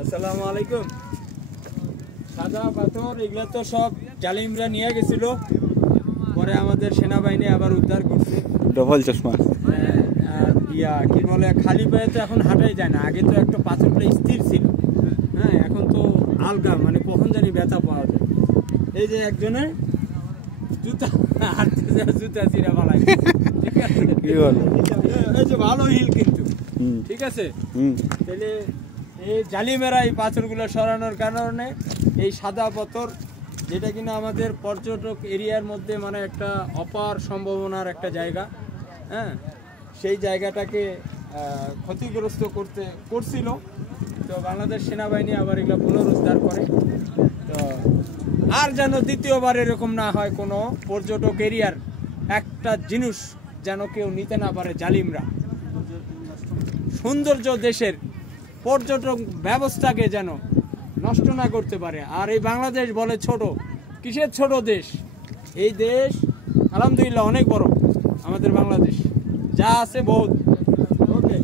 আসসালামু আলাইকুম। সাদা পাথর এগুলা তো সব জালিমরা নিয়ে গেছিল, পরে আমাদের সেনাবাহিনী আবার উদ্ধার করছে। ডবল চশমা কি বলে, খালি পায়ে তো এখন হাঁটাই যায় না। আগে তো একটা পাথরটা স্থির ছিল, হ্যাঁ, এখন তো আলগা, মানে কখন জানি ব্যথা পাওয়া যায়। এই যে একজনের জুতা হাঁটতে যায়, জুতা চিরা বালাই, ঠিক আছে, এই যে ভালো হিল কিন্তু, ঠিক আছে। তাহলে এই জালিমেরা এই পাথরগুলো সরানোর কারণে এই সাদা পাথর, যেটা কিনা আমাদের পর্যটক এরিয়ার মধ্যে মানে একটা অপার সম্ভাবনার একটা জায়গা, হ্যাঁ, সেই জায়গাটাকে ক্ষতিগ্রস্ত করছিল। তো বাংলাদেশ সেনাবাহিনী আবার এগুলো পুনরুদ্ধার করে। তো আর যেন দ্বিতীয়বার এরকম না হয়, কোনো পর্যটক এরিয়ার একটা জিনিস যেন কেউ নিতে না পারে জালিমরা। সৌন্দর্য দেশের পর্যটক ব্যবস্থাকে যেন নষ্ট না করতে পারে। আর এই বাংলাদেশ বলে ছোট, কিসের ছোট দেশ? এই দেশ আলহামদুলিল্লাহ অনেক বড়। আমাদের বাংলাদেশ যা আছে বহুত। ওকে।